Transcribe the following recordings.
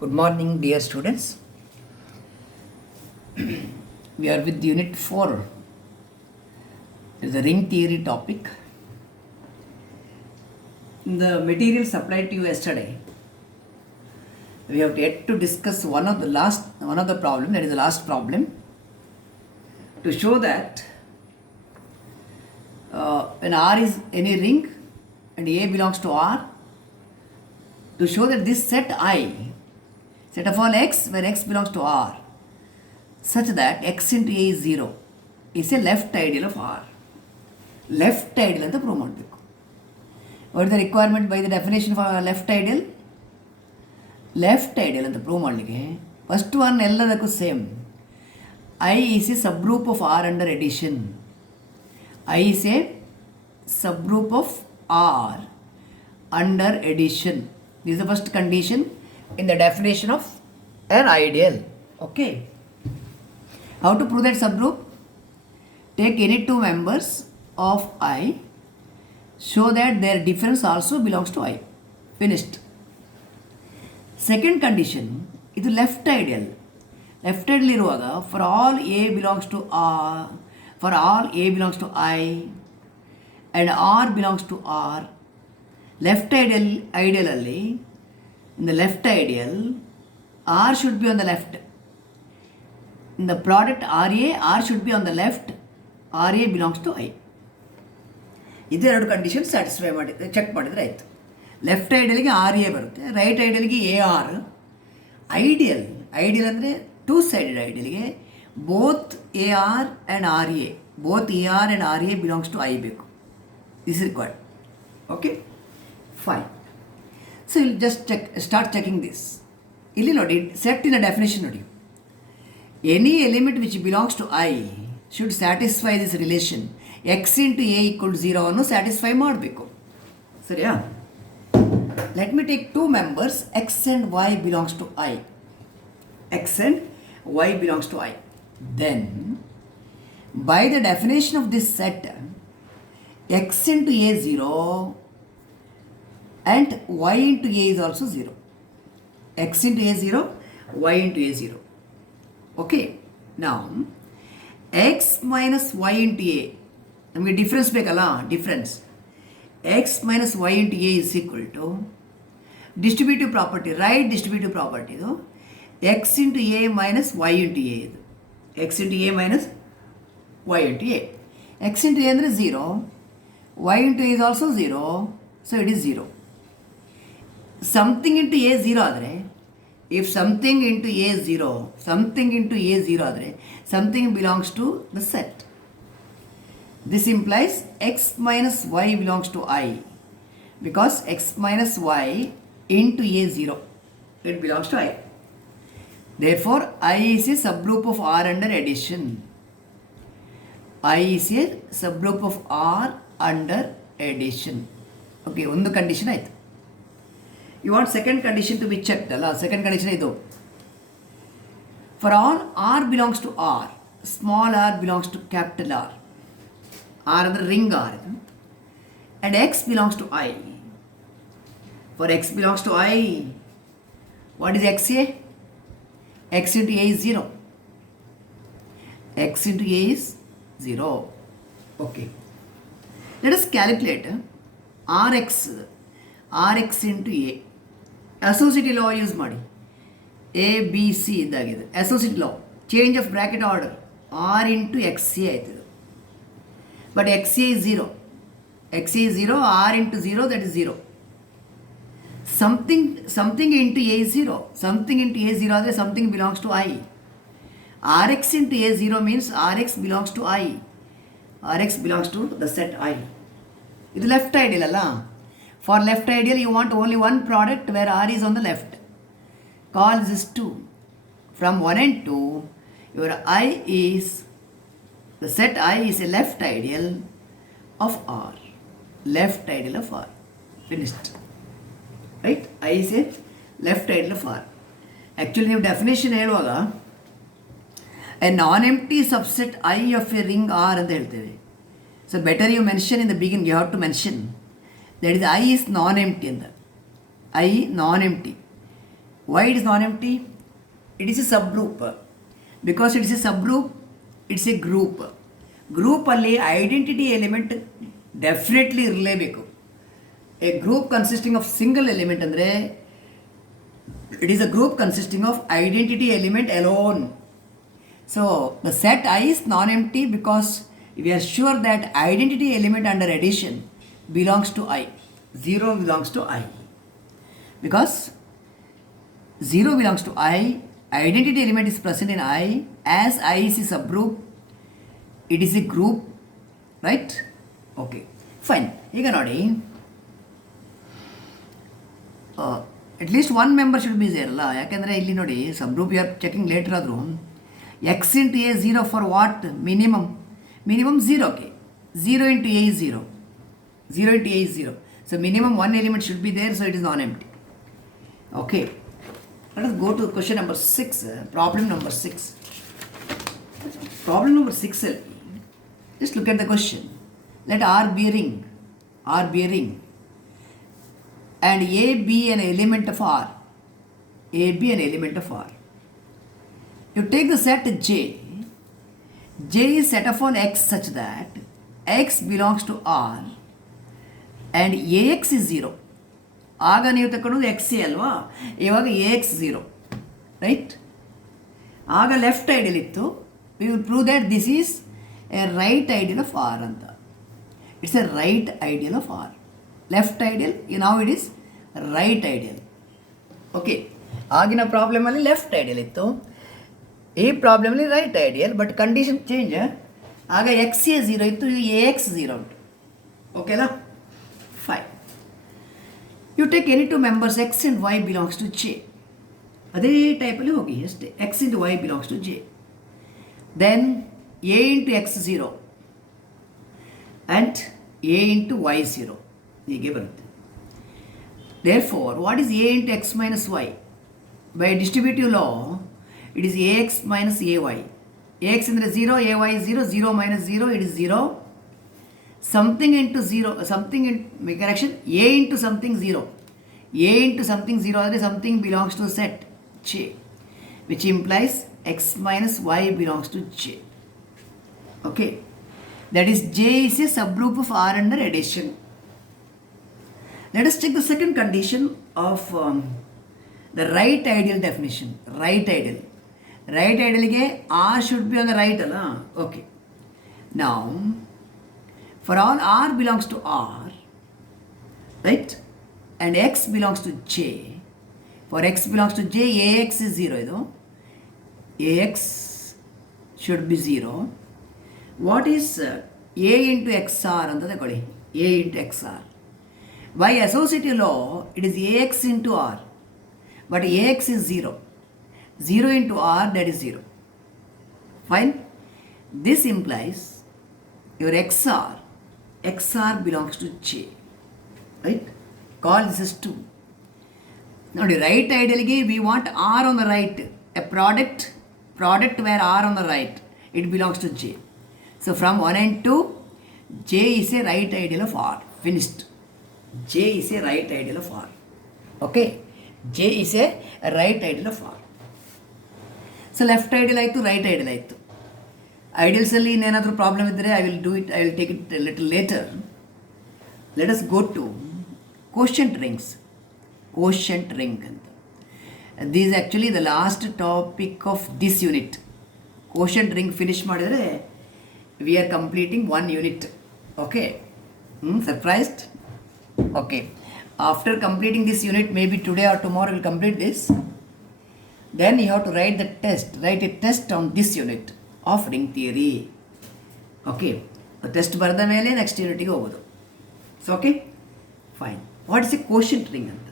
Good morning, dear students. We are with Unit 4. It is a ring theory topic. In the material supplied to you yesterday, we have yet to discuss one of the problem, that is the last problem, to show that when R is any ring and A belongs to R, to show that this set I, set of all x where x belongs to R, such that x into A is 0, is a left ideal of R. Left ideal ಅಂತ ಪ್ರೂವ್ ಮಾಡಬೇಕು. What is the requirement by the definition of a left ideal? Left ideal ಅಂತ prove ಮಾಡಲಿಕ್ಕೆ first one ಎಲ್ಲದಕ್ಕೂ same. I is a subgroup of R under addition. I is a subgroup of R under addition. This is the first condition in the definition of an ideal. Okay. How to prove that subgroup? Take any two members of I, show that their difference also belongs to I. Finished. Second condition, ಇದು left ideal. Left ideal ಇರುವಾಗ for all a belongs to R, for all a belongs to I and R belongs to R. Left ಐಡಿಯಲಲ್ಲಿ in the left ideal, R should be on the left. In the product RA, R should be on the left. RA belongs to I. ಇದು ಎರಡು condition satisfy ಮಾಡಿದ್ರೆ check ಮಾಡಿದರೆ ಆಯಿತು. Left ಐಡಿಯಲ್ಗೆ R A ಬರುತ್ತೆ, right ಐಡಿಯಲ್ಗೆ A R. Ideal ಅಂದರೆ two sided ಐಡಿಯಲ್ಗೆ both A R and R A, both A R and R A belongs to I ಬೇಕು. This is required. Okay, fine. So ಇಲ್ಲಿ just start checking this. ಇಲ್ಲಿ ನೋಡಿ, ಸೆಟ್ಟಿನ definition ನೋಡಿ. Any element which belongs to I should satisfy this relation. X into A equal to 0 ಅನ್ನು satisfy ಮಾಡಬೇಕು. ಸರಿಯಾ? Let me take two members, x and y belongs to I. X and y belongs to I. Then by the definition of this set, x into a 0 and y into a is also 0. X into a 0, y into a 0. Okay, now x minus y into a, ನಮಗೆ ಡಿಫ್ರೆನ್ಸ್ ಬೇಕಲ್ಲ, difference. x minus y into a is equal to distributive property, right distributive property ಇದು. x into a minus y into a ಇದು. x into a minus y into a. x into a ಅಂದರೆ 0, y into a is also 0, so it is 0. Something into a 0 ಆದರೆ, if something into a 0, something into a 0 ಆದರೆ something belongs to the set. This implies x minus y belongs to I, because x minus y into a 0, it belongs to I. Therefore I is a subgroup of R under addition. I is a subgroup of R under addition. Okay, ಒಂದು condition ಆಯಿತು. You want second condition to be checked ಅಲ್ಲ. Second condition ಇದು. For all R belongs to R, small R belongs to capital R. R ಅಂದರೆ ring R ಇದು. And X belongs to I. For X belongs to I, what is X A? X into A is 0. X into A is 0. Okay, let us calculate R X into A. Associative law use ಮಾಡಿ. A B C ಇದ್ದಾಗಿದೆ. Associative law, change of bracket order. R into x a ಆಯ್ತು. But x a is 0. X a is 0, R into 0, that is 0. Something into A is 0. Something into a 0 ಆದರೆ something belongs to I. R X into a 0 means R x belongs to I. R x belongs to the set I. ಇದು left ideal ಅಲ್ಲ. For left ideal, you want only one product where R is on the left. Call this 2. From 1 and 2, your I is, the set I is a left ideal of R. Left ideal of R. Finished. Right? I is a left ideal of R. Actually, ನೀವು ಡೆಫಿನೇಷನ್ ಹೇಳುವಾಗ a non-empty subset I of a ring R ಅಂತ ಹೇಳ್ತೇವೆ. So better you mention in the beginning, you have to mention that is I is non-empty and I non-empty. Why it is non-empty? It is a subgroup. Because it is a subgroup, it's a group. ಗ್ರೂಪಲ್ಲಿ identity element definitely ಇರಲೇಬೇಕು. A group consisting of single element ಅಂದರೆ it is a group consisting of identity element alone. So the set I is non-empty because we are sure that identity element under addition belongs to I. 0 belongs to I. Because 0 belongs to I, identity element is present in I, as I is a subgroup, it is a group, right? Okay, fine. ಈಗ ನೋಡಿ, at least one member should be there ಅಲ್ಲ. ಯಾಕೆಂದರೆ ಇಲ್ಲಿ ನೋಡಿ, subgroup you are checking later ಆದರೂ x into a zero for what minimum 0ಕ್ಕೆ 0 into a is 0, 0 into a is 0. So minimum one element should be there, so it is non empty. Okay, let us go to question number 6, problem number 6. Problem number 6 ಅಲ್ಲಿ just look at the question. Let R be a ring, and A be an element of R. A be an element of R. You take the set J. J is set upon X such that X belongs to R and AX is 0. ಆಗ ನೀವು ತಗೊಳ್ಳೋದು X a ಅಲ್ವಾ, ಇವಾಗ a x 0, right? ಆಗ left ideal ಇತ್ತು. We will prove that this is a right ideal of R ಅಂತ. It's a right ideal of R. Left ideal, ನಾವು it is right ideal. Okay, ಆಗಿನ ಪ್ರಾಬ್ಲಮಲ್ಲಿ left ideal ಇತ್ತು, ಈ ಪ್ರಾಬ್ಲಮಲ್ಲಿ right ideal. But condition change. ಆಗ x a 0 ಇತ್ತು, a x 0 ಉಂಟು. ಓಕೆನಾ? Fine. You take any two members x and y belongs to J. ಅದೇ ಟೈಪಲ್ಲಿ ಹೋಗಿ ಅಷ್ಟೇ. X into y belongs to J. Then a into x 0 and a into y 0 ಹೀಗೆ ಬರುತ್ತೆ. Therefore what is a into x minus y? By distributive law it is a x minus a y. A x ಅಂದರೆ 0, a y 0, 0 minus 0, it is 0. Something into 0, something in correction, a into something 0. A into something 0 ಆದರೆ something belongs to set J, which implies x minus y belongs to J. Okay, that is J is a subgroup of R under addition. Let us check the second condition of the right ideal definition. Right ideal ಗೆ R should be on the right ಅಲ್ಲ. Okay, now for all R belongs to R, right, and X belongs to J, for X belongs to J, AX is 0 ಇದು. AX should be 0. What is A into XR ಅಂತ ತಗೊಳ್ಳಿ. A into XR. By associative law, it is AX into R, but AX is 0. 0 into R, that is 0. Fine. This implies your XR belongs to J, right? Call this as 2. Now the right ideally we want R on the right, a product where R on the right, it belongs to J. So from 1 and 2, J is a right ideal of R. Finished. J is a right ideal of R. Okay, J is a right ideal of R. So left ideal ಆಯಿತು, right ideal ಆಯಿತು. ಐಡಿಯಲ್ಸಲ್ಲಿ ಇನ್ನೇನಾದರೂ problem ಇದ್ದರೆ I will take it little later. Let us go to quotient rings. Quotient ring ಅಂತ, this actually the last topic of this unit. Quotient ring finish ಮಾಡಿದರೆ we are completing 1 unit. Okay, surprised? Okay, after completing this unit, maybe today or tomorrow will complete this. Then you have to write a test on this unit of ring theory. Okay, a test ಬರೆದ ಮೇಲೆ next ಯೂನಿಟಿಗೆ ಹೋಗೋದು. So okay, fine. What is a quotient ring ಅಂತ?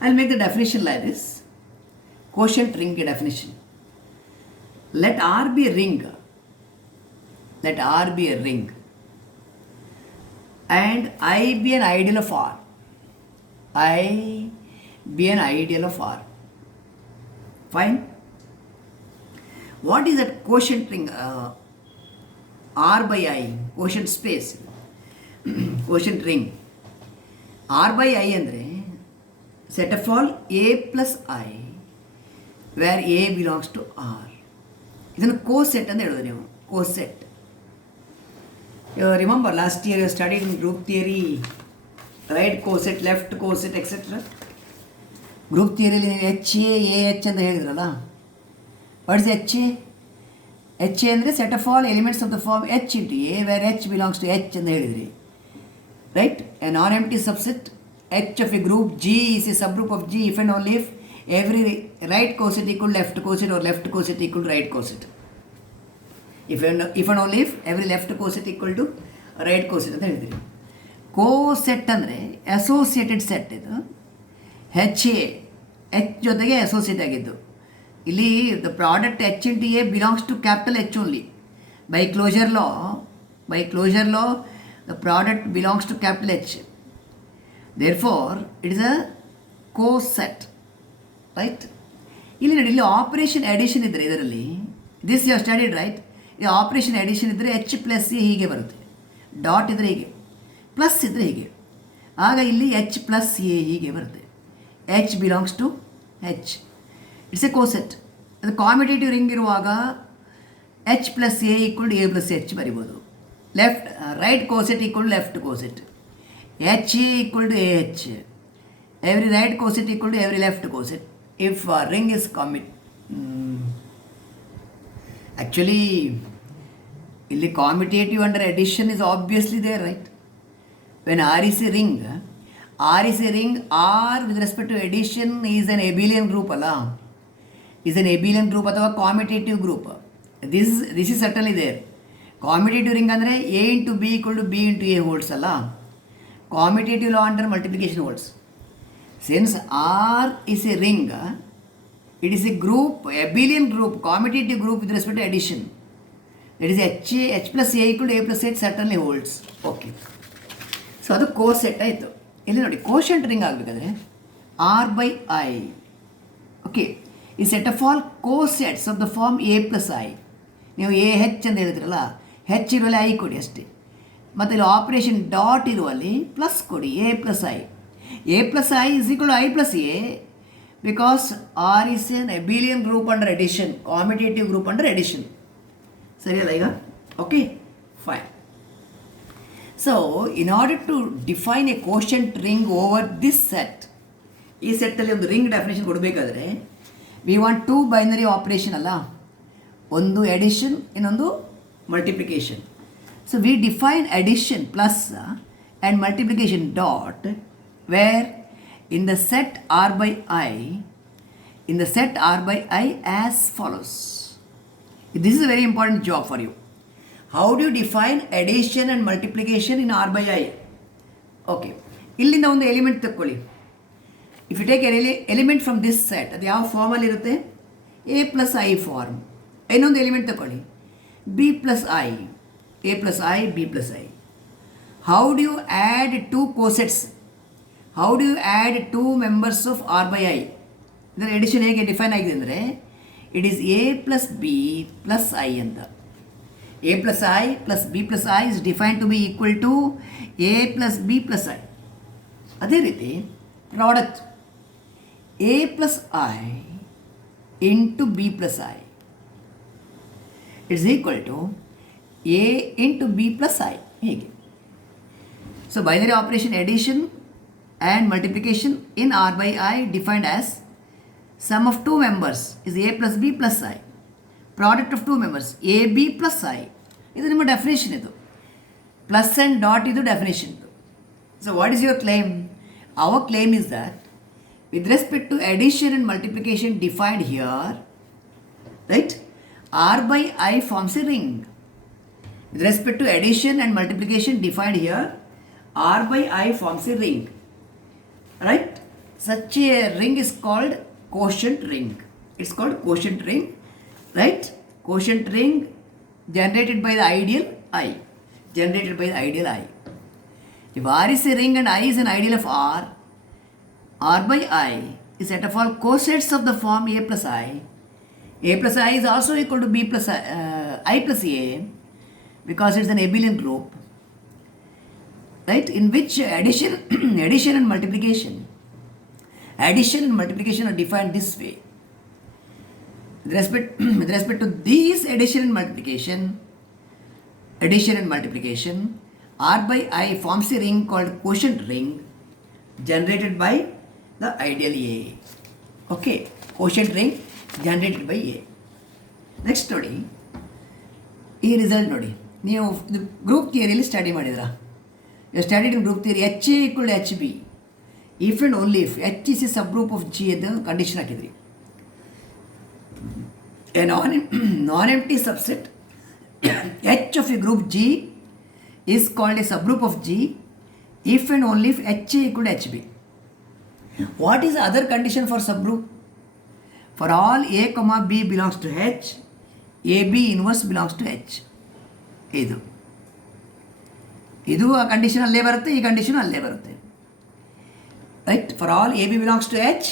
I will make the definition like this. Quotient ring definition: let R be a ring, and I be an ideal of R. Fine. What is that quotient ring? R by I, quotient space. Quotient ring R by I ಅಂದರೆ set of all A plus I where A belongs to R. ಇದನ್ನು ಕೋಸೆಟ್ ಅಂತ ಹೇಳೋದು ನೀವು, coset. Remember last year you studied in group theory, right coset, left coset etcetera. Group ಥಿಯರಿಯಲ್ಲಿ ನೀವು H a H ಅಂತ ಹೇಳಿದ್ರಲ್ಲ. What is H a? H a ಅಂದರೆ set of all elements of the form H into a where H belongs to H ಅಂತ ಹೇಳಿದ್ರಿ, right? A non empty subset H of a group G is a subgroup of G if and only if every right coset equal left coset or left coset equal right coset. If and only if every left coset equal to right coset ಅಂತ ಹೇಳಿದ್ರಿ. ಕೋಸೆಟ್ ಅಂದರೆ associated set. ಇದು ಹೆಚ್ ಜೊತೆಗೆ associate ಆಗಿದ್ದು. ಇಲ್ಲಿ the product h into a belongs to capital h only. By closure law the product belongs to capital h. Therefore, it is a coset, right? ಇಲ್ಲಿ operation addition ಇದ್ದರೆ ಇದರಲ್ಲಿ, ದಿಸ್ ಯು ಸ್ಟಡಿಡ್ ರೈಟ್. ಈ operation addition ಇದ್ದರೆ h plus a ಹೀಗೆ ಬರುತ್ತೆ, ಡಾಟ್ ಇದ್ದರೆ ಹೀಗೆ, ಪ್ಲಸ್ ಇದ್ದರೆ ಹೀಗೆ. ಆಗ ಇಲ್ಲಿ ಎಚ್ ಪ್ಲಸ್ ಎ ಹೀಗೆ ಬರುತ್ತೆ. H belongs to H, it's a coset. ಅದು ಕಾಮಿಟೇಟಿವ್ ರಿಂಗ್ ಇರುವಾಗ H plus a equal to a plus H ಬರಿಬೋದು. Left right coset equal to left coset. H equal to AH. Every right coset equal to every left coset. If a ring is actually, ಇಲ್ಲಿ commutative under addition is obviously there, right? When R is a ring, R with respect to addition is an abelian group, is an abelian group ಅಥವಾ commutative group. This is certainly there. Commutative ring ಅಂದರೆ A into B equal to B into A holds ಅಲ್ಲ. Commutative law under multiplication holds. Since R is a ring, it is a group, abelian group, commutative group with respect to addition. That is H plus A equal to A plus H certainly holds. Okay. So ಅದು ಕೋಸೆಟ್ ಆಯಿತು. ಇಲ್ಲಿ ನೋಡಿ, quotient ring ಆಗಬೇಕಾದ್ರೆ R by I. ಓಕೆ, ಈ set of all cosets of the form A plus I. ನೀವು a H ಅಂತ ಹೇಳಿದ್ರಲ್ಲ, ಹೆಚ್ ಇರುವಲ್ಲಿ ಐ ಕೊಡಿ ಅಷ್ಟೇ. ಮತ್ತು ಇಲ್ಲಿ ಆಪರೇಷನ್ ಡಾಟ್ ಇರುವಲ್ಲಿ ಪ್ಲಸ್ ಕೊಡಿ, a plus I. A plus I is equal to I plus a, because R is an abelian group under addition, commutative group under addition. ಸರಿಯಲ್ಲ ಈಗ? Okay, fine. So in order to define a quotient ring over this set, ಈ ಸೆಟ್ಟಲ್ಲಿ ಒಂದು ring definition ಕೊಡಬೇಕಾದ್ರೆ we want two binary operation ಅಲ್ಲ, ಒಂದು addition, ಇನ್ನೊಂದು multiplication. So we define addition plus and multiplication dot where in the set R by I as follows. This is a very important job for you. How do you define addition and multiplication in R by I? Okay, ಇಲ್ಲಿಂದ ಒಂದು ಎಲಿಮೆಂಟ್ ತಗೊಳ್ಳಿ. If you take an element from this set, ಅದು ಯಾವ ಫಾರ್ಮಲ್ಲಿ ಇರುತ್ತೆ? A plus I form. ಇನ್ನೊಂದು element ತಗೊಳ್ಳಿ, B plus I. A plus I, B plus I. How do you add two cosets? How do you add two members of R by I? ಇದರ ಎಡಿಷನ್ ಹೇಗೆ ಡಿಫೈನ್ ಆಗಿದೆ ಅಂದರೆ, it is A plus B plus I ಅಂತ. A plus I plus B plus I is defined to be equal to A plus B plus I. ಅದೇ ರೀತಿ product A plus I into B plus I is equal to A into B plus I. ಹೀಗೆ. So binary operation addition and multiplication in R by I defined as sum of two members is A plus B plus I. Product of two members A B plus I. ಇದು ನಿಮ್ಮ definition. ಇದು plus and dot ಇದು definition. So what is your claim? Our claim is that with respect to addition and multiplication defined here, right, R by I forms a ring. With respect to addition and multiplication defined here, R by I forms a ring, right? Such a ring is called quotient ring. It's called quotient ring, right? Quotient ring generated by the ideal I. Generated by the ideal I. If R is a ring and I is an ideal of R, R by I is set of all cosets of the form A plus I. A plus I is also equal to B plus I plus A, because it's an abelian group, right, in which addition and multiplication Addition and multiplication are defined this way. With respect to these addition and multiplication, R by I forms a ring called quotient ring generated by the ideal A. Okay, quotient ring generated by A. Next ನೋಡಿ ಈ result ನೋಡಿ, ನೀವು group ಥಿಯರಿಯಲ್ಲಿ study ಮಾಡಿದ್ರಾ? You studied in group theory h a equal h b if and only if h is a subgroup of G ಅಂತ condition ಹಾಕಿದ್ರಿ. A non empty subset h of a group G is called a subgroup of G if and only if h a equal h b. What is other condition for subgroup? For all A, B belongs to H, AB inverse belongs to H. ಇದು ಆ ಕಂಡೀಷನ್ ಅಲ್ಲೇ ಬರುತ್ತೆ, ಈ ಕಂಡೀಷನ್ ಅಲ್ಲೇ ಬರುತ್ತೆ. Right? For all AB belongs to H,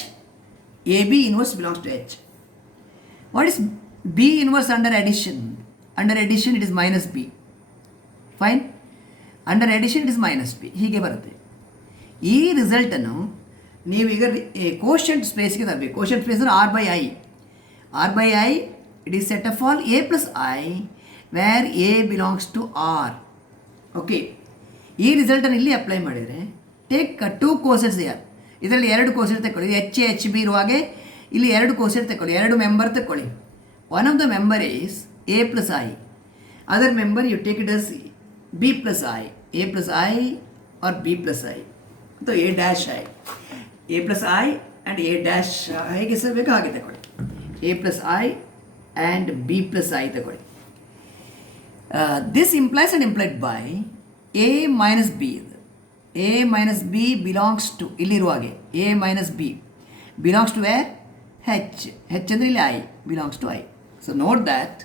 AB inverse belongs to H. What is B inverse under addition? Under addition it is minus B. Fine? Under addition it is minus B. ಹೀಗೆ ಬರುತ್ತೆ. ಈ ರಿಸಲ್ಟನ್ನು ನೀವೀಗ quotient ಸ್ಪೇಸ್ಗೆ ತರಬೇಕು. Quotient space ಅಂದರೆ R by I it is set of all a plus I where a belongs to R. Okay, ಈ ರಿಸಲ್ಟನ್ನು ಇಲ್ಲಿ ಅಪ್ಲೈ ಮಾಡಿದರೆ ಟೇಕ್ 2 ಕೋಸೆಟ್ಸ್ ಇಯರ್. ಇದರಲ್ಲಿ 2 ಕೋಸೆಟ್ ತಗೊಳ್ಳಿ. ಎಚ್ ಎ ಎಚ್ ಬಿ ಇರುವಾಗೆ ಇಲ್ಲಿ 2 ಕೋಸೆಟ್ ತಗೊಳ್ಳಿ, 2 ಮೆಂಬರ್ ತಗೊಳ್ಳಿ. One of the member is a plus I, other member you take it as b plus I, a plus I or b plus I ಅಥವಾ a dash I. A plus I and a dash ಹೇಗೆ ಹೆಸರಬೇಕು ಹಾಗೆ ತಗೊಳ್ಳಿ. A plus I and b plus I ತಗೊಳ್ಳಿ. This implies and implied by a minus B. A minus b belongs to, ಇಲ್ಲಿರುವಾಗೆ a minus b belongs to a H. H ಅಂದರೆ ಇಲ್ಲಿ I belongs to I. So note that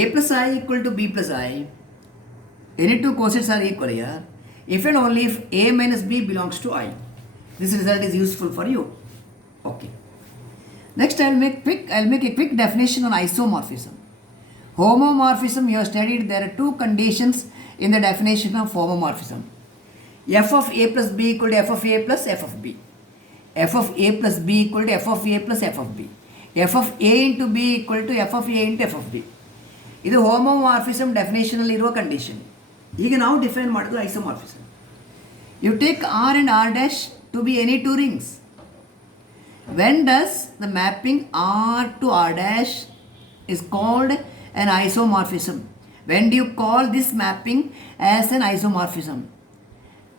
a plus I equal to b plus I, any 2 cosets are equal here if and only if A minus B belongs to I. This result is useful for you. Okay. Next I'll make a quick definition on isomorphism. Homomorphism you have studied. There are 2 conditions in the definition of homomorphism. F of A plus B equal to F of A plus F of B. F of A plus B equal to F of A plus F of B. F of A into B equal to F of A into F of B. ಇದು homomorphism ಡೆಫಿನೇಷನಲ್ಲಿ ಇರುವ condition. ಈಗ ನಾವು define ಮಾಡೋದು isomorphism. You take R and R dash to be any 2 rings. When does the mapping R to R dash is called an isomorphism? When do you call this mapping as an isomorphism?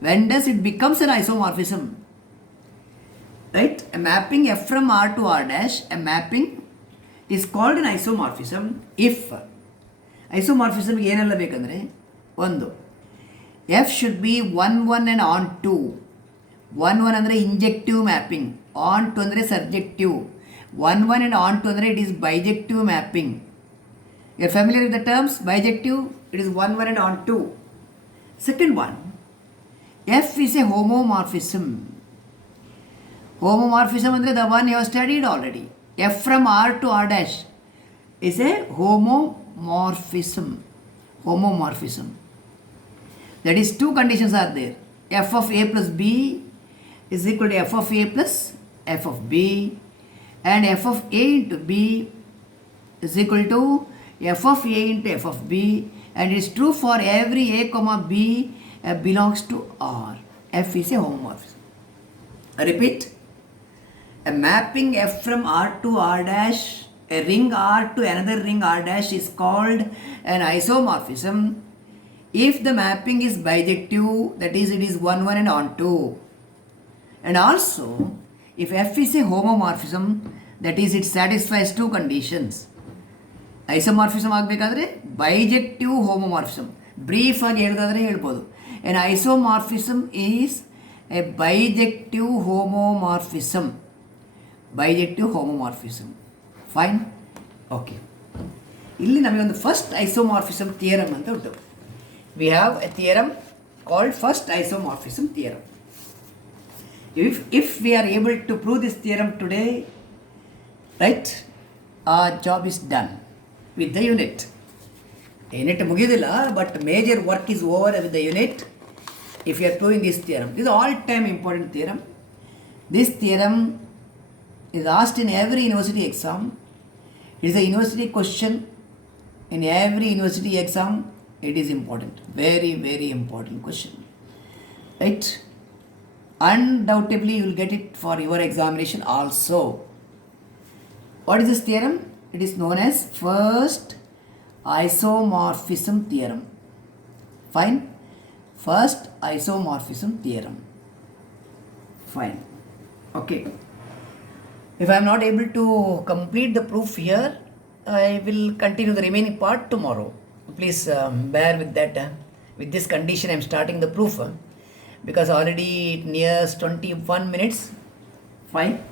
When does it becomes an isomorphism? Right? A mapping F from R to R dash, a mapping is called an isomorphism if isomorphism ಏನೆಲ್ಲ ಬೇಕಂದರೆ, ಒಂದು F should be 1 1 and on 2. 1 1 ಅಂದರೆ ಇಂಜೆಕ್ಟಿವ್ mapping, on 2 ಅಂದರೆ ಸಬ್ಜೆಕ್ಟಿವ್. 1 1 and on 2 ಅಂದರೆ it is bijective mapping. You are familiar with the terms bijective, it is 1 1 and on 2. Second one, F is a homomorphism. Homomorphism ಅಂದರೆ the one you have studied already. F from R to R dash is a homomorphism. That is 2 conditions are there. F of A plus B is equal to F of A plus F of B, and F of A into B is equal to F of A into F of B, and it is true for every A comma B belongs to R. F is a homomorphism. I repeat, a mapping F from R to R dash, a ring R to another ring R dash is called an isomorphism if the mapping is bijective, that is it is 1 1 and on 2. And also if F is a homomorphism, that is it satisfies 2 conditions. Isomorphism ಆಗಬೇಕಾದ್ರೆ bijective homomorphism. Brief ಆಗಿ ಹೇಳೋದಾದರೆ ಹೇಳ್ಬೋದು, an isomorphism is a bijective homomorphism. ಫೈನ್. ಓಕೆ, ಇಲ್ಲಿ ನಮಗೊಂದು first isomorphism theorem ಅಂತ ಉಂಟು. We have a theorem called first isomorphism theorem. If we are able to prove this theorem today, right, our job is done with the unit. Unit ಮುಗಿಯೋದಿಲ್ಲ, but major work is over with the unit if you are proving this theorem. This is all time important theorem. This theorem is asked in every university exam. It is a university question in every university exam. It is important. Very, very important question. Right? Undoubtedly, you will get it for your examination also. What is this theorem? It is known as first isomorphism theorem. Fine. First isomorphism theorem. Fine. Okay. If I am not able to complete the proof here, I will continue the remaining part tomorrow. Please bear with that. With this condition, I am starting the proof because already it nears 21 minutes. Fine.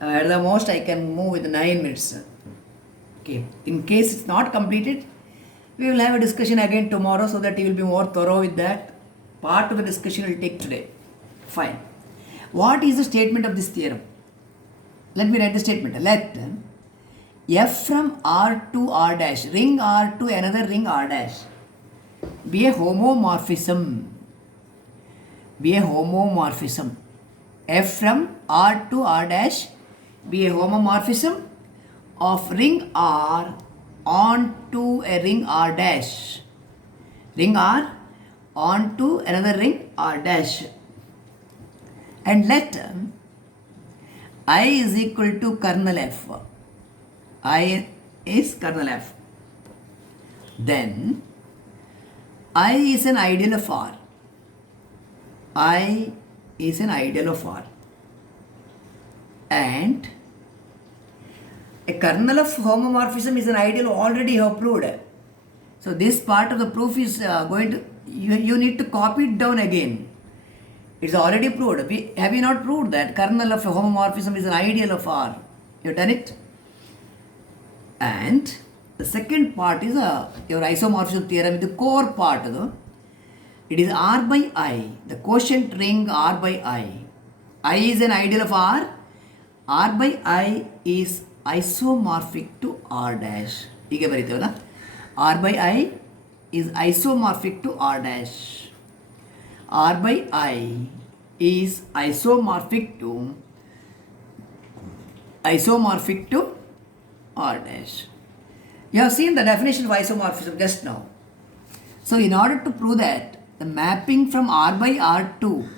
At the most, I can move with 9 minutes. Okay. In case it's not completed, we will have a discussion again tomorrow so that you will be more thorough with that. Part of the discussion will take today. Fine. What is the statement of this theorem? Let me write the statement. Let F from R to R dash, ring R to another ring R dash, be a homomorphism. Be a homomorphism. F from R to R dash be a homomorphism of ring R onto a ring R dash. Ring R onto another ring R dash. And let I is equal to kernel F. I is kernel F. Then I is an ideal of R. I is an ideal of R. And a kernel of homomorphism is an ideal already you have proved. So this part of the proof is going to, you need to copy it down again. It's already proved. Have you not proved that kernel of a homomorphism is an ideal of R? You have done it. And the second part is your isomorphism theorem, the core part. It is R by I, the quotient ring R by I. I is an ideal of R. R by I is isomorphic to R dash. R by I is isomorphic to R dash. R by I is isomorphic to R dash. You have seen the definition of isomorphism just now. So in order to prove that the mapping from R by R to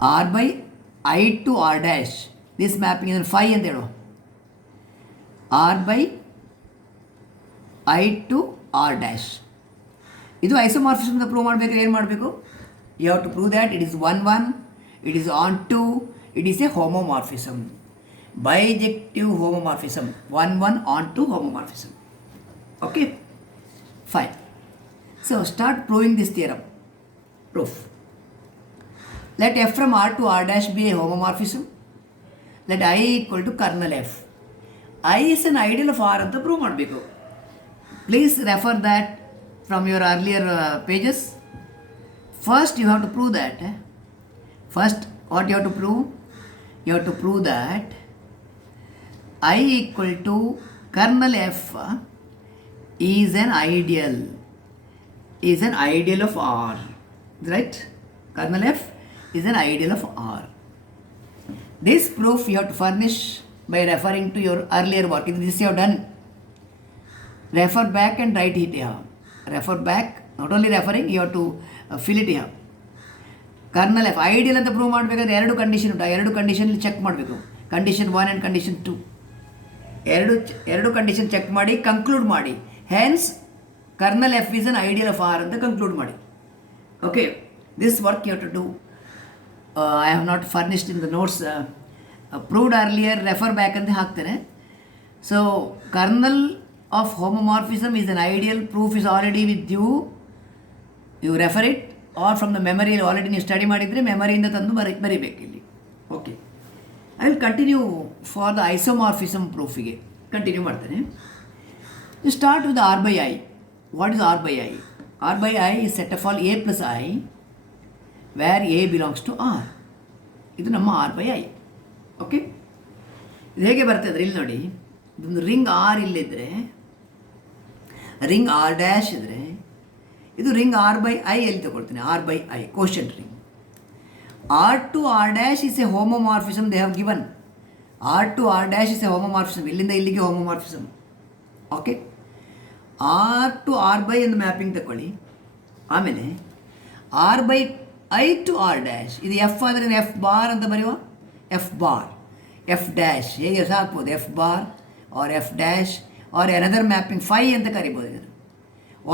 R by I to R dash, this mapping is phi and R by I to R dash. This isomorphism prove. You have to prove that it is 1 1, it is on 2, it is a homomorphism. Bijective homomorphism. 1 1 on 2 homomorphism. Okay? Fine. So start proving this theorem. Proof. Let F from R to R dash be a homomorphism. Let I equal to kernel F. I is an ideal of R ಅಂತ prove ಮಾಡಬೇಕು. Please refer that from your earlier pages. First you have to prove that. First what you have to prove? You have to prove that I equal to kernel F is an ideal. Is an ideal of R. Right? Kernel F is an ideal of R. This proof you have to furnish by referring to your earlier work. This you have done. Refer back and write it here. Refer back. Not only referring, you have to fill it here. Kernel F ideal ಅಂತ ಪ್ರೂವ್ ಮಾಡಬೇಕಾದ್ರೆ ಎರಡು ಕಂಡೀಷನ್ ಉಂಟು. ಎರಡು condition check ಮಾಡಬೇಕು. ಕಂಡೀಷನ್ 1 and condition 2. ಎರಡು condition check ಮಾಡಿ ಕನ್ಕ್ಲೂಡ್ ಮಾಡಿ. Hence kernel F is an ideal of R ಅಂತ ಕನ್ಕ್ಲೂಡ್ ಮಾಡಿ. Okay, this work you have to do. I have not furnished in the notes. Proved earlier, refer back ಅಂತ ಹಾಕ್ತೇನೆ. So kernel of homomorphism is an ideal. Proof is already with you. You refer it or from the memory already ನೀವು study ಮಾಡಿದರೆ ಮೆಮರಿಯಿಂದ ತಂದು ಬರೀಬೇಕು ಇಲ್ಲಿ. Okay, I will continue for the isomorphism ಪ್ರೂಫಿಗೆ continue ಮಾಡ್ತೇನೆ. You start with R by I. What is R by I? R by I is set of all a plus I where a belongs to R. ಇದು ನಮ್ಮ R by I. Okay, ಇದು ಹೇಗೆ ಬರ್ತದೆ ಇಲ್ಲಿ ನೋಡಿ. ಇದೊಂದು ring R ಇಲ್ಲಿದ್ದರೆ, ring R dash ಇದ್ದರೆ, ಇದು ರಿಂಗ್ ಆರ್ ಬೈ ಐ ಎಲ್ಲಿ ತಗೊಳ್ತೀನಿ? R by I quotient ring. R to R dash is a homomorphism they have given. R to R dash is a homomorphism. ಇಲ್ಲಿಂದ ಇಲ್ಲಿಗೆ homomorphism. Okay, R to R by ಎಂದು ಮ್ಯಾಪಿಂಗ್ ತಗೊಳ್ಳಿ. ಆಮೇಲೆ R by I to R dash ಇದು F ಆದರೆ F bar ಅಂತ ಬರೆಯುವ. F bar, F dash ಹೇಗೆ ಸಹ ಹಾಕ್ಬೋದು. F bar R F dash R another mapping phi ಅಂತ ಕರಿಬೋದು. ಇದು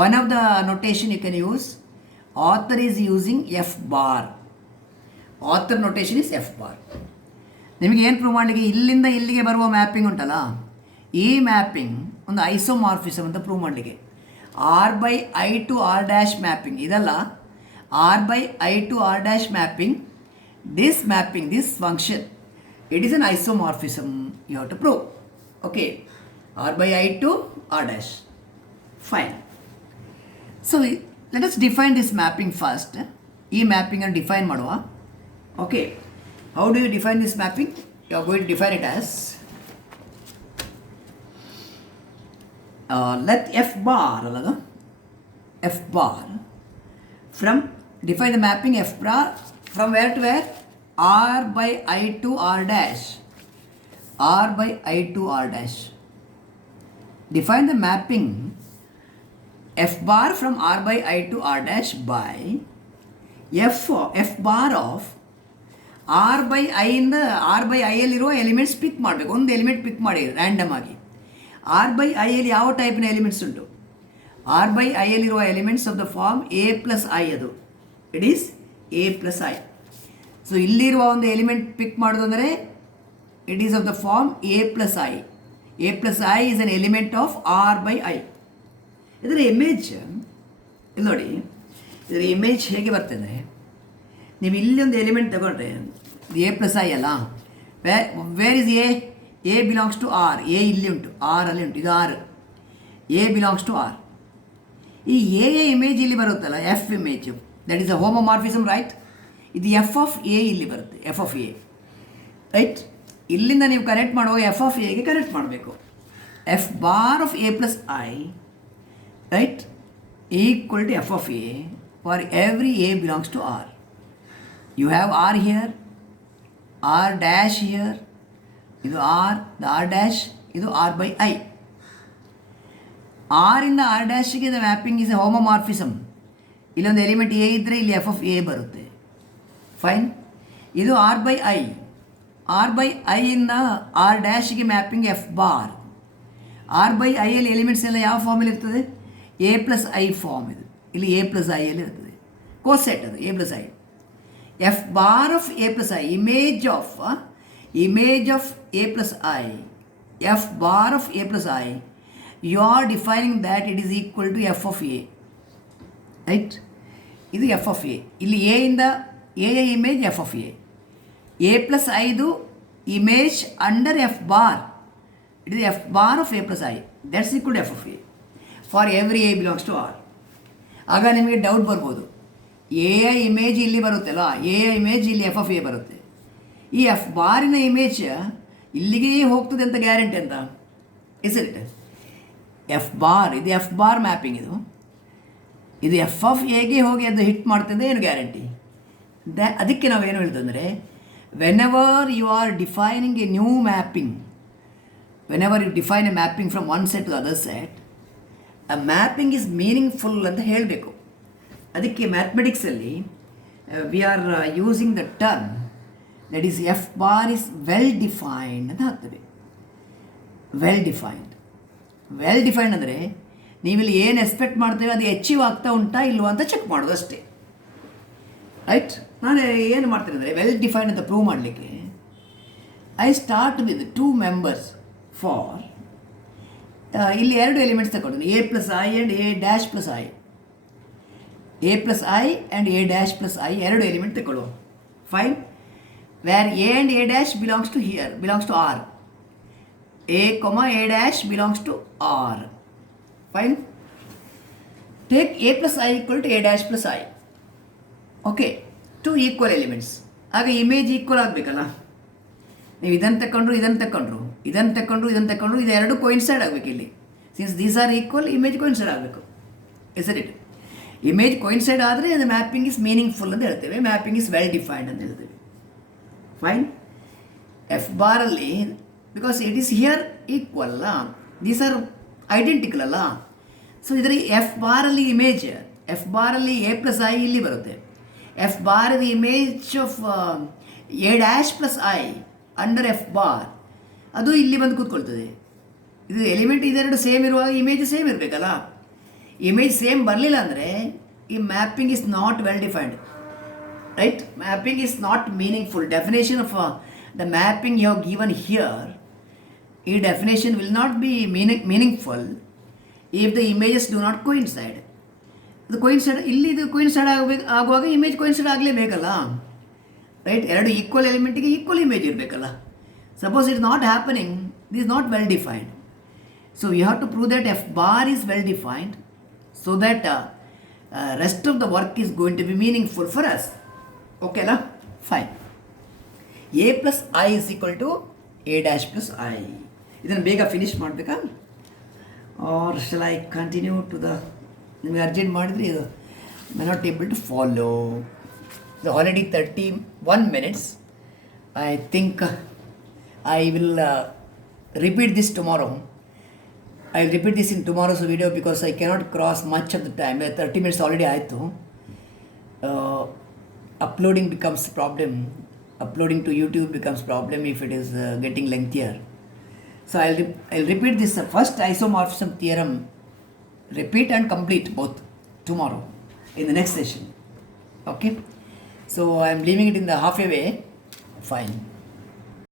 one of the notation you can use. Author is using F bar. Author notation is F bar. ನಿಮಗೆ ಏನು ಪ್ರೂವ್ ಮಾಡಲಿಕ್ಕೆ, ಇಲ್ಲಿಂದ ಇಲ್ಲಿಗೆ ಬರುವ ಮ್ಯಾಪಿಂಗ್ ಉಂಟಲ್ಲ, ಈ ಮ್ಯಾಪಿಂಗ್ ಒಂದು ಐಸೋಮಾರ್ಫಿಸಮ್ ಅಂತ ಪ್ರೂವ್ ಮಾಡಲಿಕ್ಕೆ. R by I to R dash mapping ಇದಲ್ಲ, R by I to R dash mapping, this mapping, this function, it is an isomorphism you have to prove. Okay, R by I to R dash. Fine. So let us define this mapping first. ಈ ಮ್ಯಾಪಿಂಗ್ ಅನ್ನು ಡಿಫೈನ್ ಮಾಡುವ. Okay, how do you define this mapping? You are going to define it as let F bar ಅಲ್ಲದ F bar from define the mapping F bar from where to where? R by I to R dash. R by I to R dash. Define the mapping F bar from R by I to R dash by F bar of R by I ಇಂದ R by I ಯಲ್ಲಿರುವ ಎಲಿಮೆಂಟ್ಸ್ ಪಿಕ್ ಮಾಡಬೇಕು. ಒಂದು element ಪಿಕ್ ಮಾಡಿ ರ್ಯಾಂಡಮ್ ಆಗಿ. R by I ಯಲ್ಲಿ ಯಾವ ಟೈಪಿನ ಎಲಿಮೆಂಟ್ಸ್ ಉಂಟು? R by I ಯಲ್ಲಿರುವ elements of the form A plus I, ಅದು it is A plus I. So ಇಲ್ಲಿರುವ ಒಂದು ಎಲಿಮೆಂಟ್ ಪಿಕ್ ಮಾಡೋದು ಅಂದರೆ it is of the form A plus I. A plus I is an element of R by I. ಇದರ image ಇಲ್ಲಿ ನೋಡಿ, ಇದರ ಇಮೇಜ್ ಹೇಗೆ ಬರ್ತದೆ, ನೀವು ಇಲ್ಲಿ ಒಂದು ಎಲಿಮೆಂಟ್ ತಗೊಂಡ್ರೆ A ಪ್ಲಸ್ ಐ ಅಲ್ಲ, where is a belongs to R. A ಇಲ್ಲಿ ಉಂಟು, ಆರ್ ಅಲ್ಲಿ ಉಂಟು, ಇದು R. A belongs to R. ಈ ಎ ಇಮೇಜ್ ಇಲ್ಲಿ ಬರುತ್ತಲ್ಲ, F image, that is a homomorphism, right? ಇದು ಎಫ್ ಆಫ್ ಎ ಇಲ್ಲಿ ಬರುತ್ತೆ, ಎಫ್ ಆಫ್ ಎ, ರೈಟ್? ಇಲ್ಲಿಂದ ನೀವು ಕನೆಕ್ಟ್ ಮಾಡುವಾಗ ಎಫ್ ಆಫ್ ಎಗೆ ಕನೆಕ್ಟ್ ಮಾಡಬೇಕು. F bar of a plus I, right, equal to F of a for every a belongs to R. You have R here, R dash here, ಇದು R, the R dash, ಇದು R by I. ಆರಿಂದ R ಡ್ಯಾಶಿಗೆ the mapping is a homomorphism. ಇಲ್ಲೊಂದು element a ಇದ್ದರೆ ಇಲ್ಲಿ F of a ಬರುತ್ತೆ. Fine. ಇದು R by I. R by ಐಯಿಂದ ಆರ್ ಡ್ಯಾಶಿಗೆ mapping F bar. R by ಐಯಲ್ಲಿ ಎಲಿಮೆಂಟ್ಸ್ ಎಲ್ಲ ಯಾವ ಫಾರ್ಮಲ್ಲಿ ಇರ್ತದೆ? A plus I form. ಇದು ಇಲ್ಲಿ ಎ ಪ್ಲಸ್ ಐಯಲ್ಲಿ ಇರ್ತದೆ, ಕೋಸೆಟ್ ಅದು a plus I. F bar of a plus I, image of a plus I, F bar of a plus I, you are defining that it is equal to F of a, right? ಇದು F of a. ಇಲ್ಲಿ a ಇಂದ a image F of a plus ಐದು image under F bar, it is F bar of a plus I, that's equal to F of a for every a belongs to R. ಆಗ ನಿಮಗೆ doubt ಬರ್ಬೋದು, a image ಇಲ್ಲಿ ಬರುತ್ತಲ್ಲ, a image ಇಲ್ಲಿ F of a ಬರುತ್ತೆ, ಈ ಎಫ್ ಬಾರಿನ ಇಮೇಜ್ ಇಲ್ಲಿಗೆ ಹೋಗ್ತದೆ ಅಂತ ಗ್ಯಾರಂಟಿ ಅಂತ? Is it? ಎಫ್ ಬಾರ್, ಇದು ಎಫ್ ಬಾರ್ ಮ್ಯಾಪಿಂಗ್, ಇದು ಎಫ್ ಆಫ್ ಎಗೆ ಹೋಗಿ ಅದು ಹಿಟ್ ಮಾಡ್ತದೆ, ಏನು ಗ್ಯಾರಂಟಿ? ಅದಕ್ಕೆ ನಾವೇನು ಹೇಳ್ತೀವಿ ಅಂದರೆ, whenever you are defining a new mapping, whenever you define a mapping from one set to other set, ಆ ಮ್ಯಾಪಿಂಗ್ ಈಸ್ ಮೀನಿಂಗ್ಫುಲ್ ಅಂತ ಹೇಳಬೇಕು. ಅದಕ್ಕೆ ಮ್ಯಾಥಮೆಟಿಕ್ಸಲ್ಲಿ we are using the term that is F bar is well defined ಅಂತ ಹಾಕ್ತದೆ. Well defined ಅಂದರೆ ನೀವಿಲ್ಲಿ ಏನು ಎಕ್ಸ್ಪೆಕ್ಟ್ ಮಾಡ್ತೇವೆ ಅದು ಅಚೀವ್ ಆಗ್ತಾ ಉಂಟಾ ಇಲ್ವಾ ಅಂತ ಚೆಕ್ ಮಾಡೋದು ಅಷ್ಟೇ, ರೈಟ್? ನಾನು ಏನು ಮಾಡ್ತೇನೆ ಅಂದರೆ, ವೆಲ್ ಡಿಫೈನ್ಡ್ ಅಂತ ಪ್ರೂವ್ ಮಾಡಲಿಕ್ಕೆ I start with 2 members for, ಇಲ್ಲಿ 2 ಎಲಿಮೆಂಟ್ಸ್ ತಗೊಂಡು a plus I and a dash plus I, a plus I and a dash plus I 2 element ತಗೊಳ್ಳುವ. Fine. Where a and a dash belongs to here, belongs to R. A dash belongs to R. Fine. Take a plus I equal to a dash plus I. Okay, 2 equal elements. ಆಗ image equal ಆಗಬೇಕಲ್ಲ. ನೀವು ಇದನ್ನು ತಗೊಂಡ್ರು ಇದನ್ನು ತಗೊಂಡ್ರು ಇದೆರಡು coincide ಆಗಬೇಕು ಇಲ್ಲಿ. Since these are equal, image coincide ಆಗಬೇಕು. Is it? ಇಮೇಜ್ ಕೊಯಿನ್ಸೈಡ್ ಆದರೆ ಅದು ಮ್ಯಾಪಿಂಗ್ ಇಸ್ ಮೀನಿಂಗ್ಫುಲ್ ಅಂತ ಹೇಳ್ತೇವೆ, ಮ್ಯಾಪಿಂಗ್ ಇಸ್ ವೆಲ್ ಡಿಫೈನ್ಡ್ ಅಂತ ಹೇಳ್ತೇವೆ. ಫೈನ್. ಎಫ್ ಬಾರಲ್ಲಿ because it is here equal ಅಲ್ಲ, ದೀಸ್ ಆರ್ ಐಡೆಂಟಿಕಲ್ ಅಲ್ಲ. ಸೊ ಇದರಲ್ಲಿ ಎಫ್ ಬಾರಲ್ಲಿ ಇಮೇಜ್, ಎಫ್ ಬಾರಲ್ಲಿ ಎ ಪ್ಲಸ್ ಐ ಇಲ್ಲಿ ಬರುತ್ತೆ. F bar the image of a dash plus I under F bar, ಅದು ಇಲ್ಲಿ ಬಂದು ಕೂತ್ಕೊಳ್ತದೆ. ಇದು ಎಲಿಮೆಂಟ್ ಇದೆರಡು ಸೇಮ್ ಇರುವಾಗ ಇಮೇಜ್ ಸೇಮ್ ಇರಬೇಕಲ್ಲ. ಇಮೇಜ್ ಸೇಮ್ ಬರಲಿಲ್ಲ ಅಂದರೆ ಈ mapping is not well defined, right? Mapping is not meaningful. Definition of the mapping you have given here, ಈ definition will not be meaningful if the images do not coincide. ಇದು coincide, ಇಲ್ಲಿ ಇದು coincide ಆಗುವಾಗ image coincide ಆಗಲೇಬೇಕಲ್ಲ, right? ಎರಡು equal ಎಲಿಮೆಂಟಿಗೆ equal image ಇರಬೇಕಲ್ಲ. Suppose it not happening, this is not well defined. So you have to prove that F bar is well defined so that rest of the work is going to be meaningful for us. Okay la? Fine. A plus I is equal to A dash plus I. ಇದನ್ನು ಬೇಗ finish ಮಾಡಬೇಕಾ, or shall I continue to the? ನಿಮಗೆ urgent ಮಾಡಿದರೆ ಇದು may not able to follow. ಇದು already 31 minutes. I think I will repeat this tomorrow. I will repeat this in tomorrow's video because I cannot cross much of the time. 30 minutes already ಆಯಿತು. Uploading becomes problem. Uploading to YouTube becomes problem if it is getting lengthier. So I'll repeat this first isomorphism theorem. Repeat and complete both tomorrow in the next session. Okay. So I am leaving it in the halfway way. Fine.